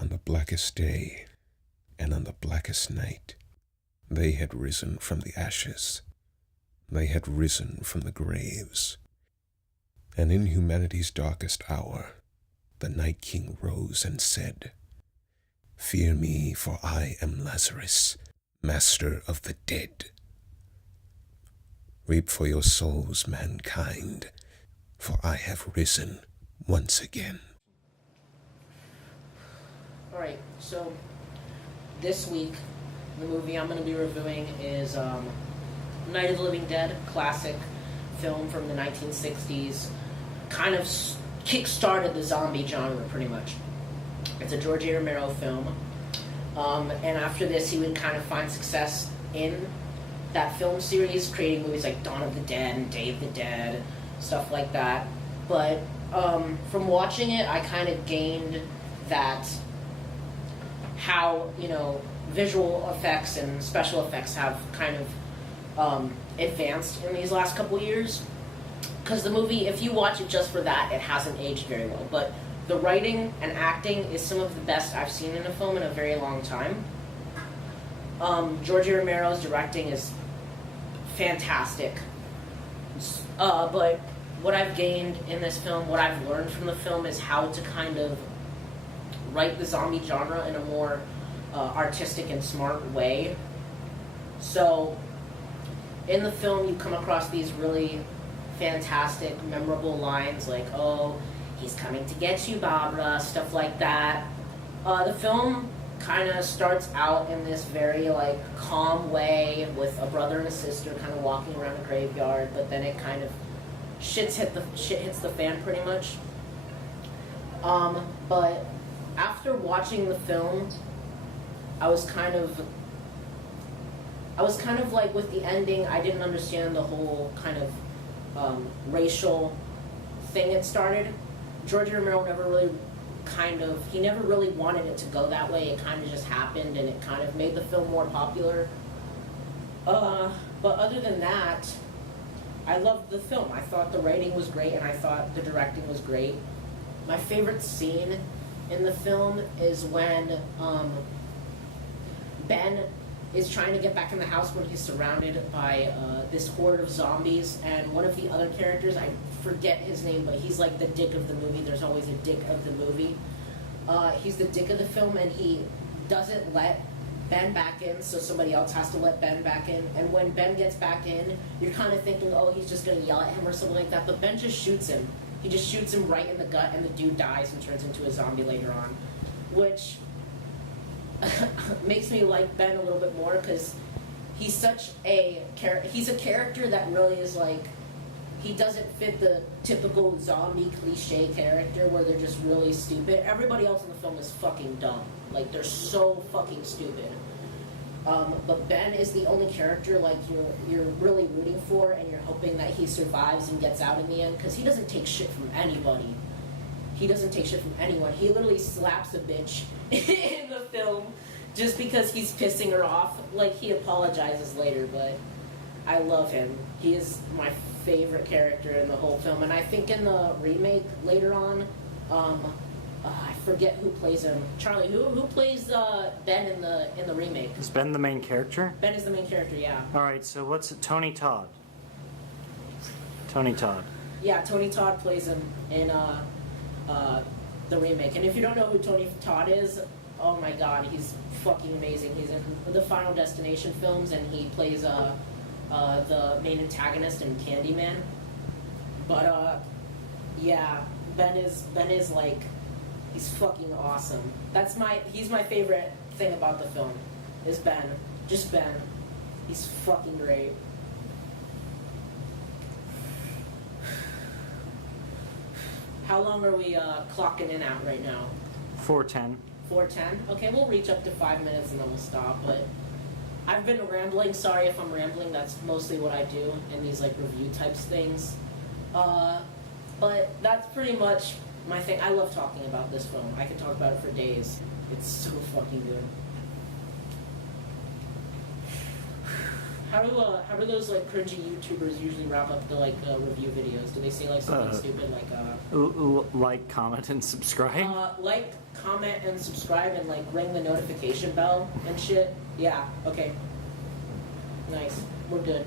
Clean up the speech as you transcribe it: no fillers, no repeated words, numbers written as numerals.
On the blackest day and on the blackest night, they had risen from the ashes. They had risen from the graves. And in humanity's darkest hour, the Night King rose and said, "Fear me, for I am Lazarus, master of the dead. Reap for your souls, mankind, for I have risen once again." Alright, so this week, the movie I'm going to be reviewing is Night of the Living Dead, classic film from the 1960s. Kind of kick-started the zombie genre, pretty much. It's a George A. Romero film. And after this, he would kind of find success in that film series, creating movies like Dawn of the Dead and Day of the Dead, stuff like that. But from watching it, I kind of gained that how, visual effects and special effects have kind of advanced in these last couple years. Because the movie, if you watch it just for that, it hasn't aged very well. But the writing and acting is some of the best I've seen in a film in a very long time. George A. Romero's directing is fantastic. But what I've gained in this film, what I've learned from the film, is how to kind of write the zombie genre in a more artistic and smart way. So, in the film, you come across these really fantastic, memorable lines like, "Oh, he's coming to get you, Barbara," stuff like that. The film kind of starts out in this very, calm way with a brother and a sister kind of walking around a graveyard, but then it kind of shit hits the fan pretty much. But after watching the film, I was kind of like, with the ending, I didn't understand the whole kind of racial thing it started. George Romero never really wanted it to go that way. It kind of just happened, and it kind of made the film more popular. But other than that, I loved the film. I thought the writing was great, and I thought the directing was great. My favorite scene in the film is when Ben is trying to get back in the house when he's surrounded by this horde of zombies, and one of the other characters, I forget his name, but he's like the dick of the movie. There's always a dick of the movie. He's the dick of the film, and he doesn't let Ben back in, so somebody else has to let Ben back in. And when Ben gets back in, you're kind of thinking, oh, he's just going to yell at him or something like that, but Ben just shoots him. He just shoots him right in the gut, and the dude dies and turns into a zombie later on, which makes me like Ben a little bit more, because he's such a character that really is like, he doesn't fit the typical zombie cliche character where they're just really stupid. Everybody else in the film is fucking dumb. Like, they're so fucking stupid. But Ben is the only character like you're really rooting for, and you're hoping that he survives and gets out in the end, because he doesn't take shit from anybody. He doesn't take shit from anyone. He literally slaps a bitch in the film just because he's pissing her off. Like, he apologizes later, but I love him. He is my favorite character in the whole film. And I think in the remake later on, I forget who plays him. Charlie, who plays Ben in the remake? Is Ben the main character? Ben is the main character, yeah. Alright, so what's it? Tony Todd. Tony Todd. Yeah, Tony Todd plays him in the remake. And if you don't know who Tony Todd is, oh my god, he's fucking amazing. He's in the Final Destination films, and he plays the main antagonist in Candyman. But yeah, Ben is like, he's fucking awesome. He's my favorite thing about the film, is Ben. Just Ben. He's fucking great. How long are we clocking in at right now? 4:10. 4:10? Okay, we'll reach up to 5 minutes and then we'll stop, but I've been rambling. Sorry if I'm rambling. That's mostly what I do in these review types things. But that's pretty much my thing. I love talking about this film. I could talk about it for days. It's so fucking good. How do those like cringy YouTubers usually wrap up the like review videos? Do they say like something stupid like Like, comment, and subscribe. like, comment, and subscribe, and like ring the notification bell and shit? Yeah. Okay. Nice. We're good.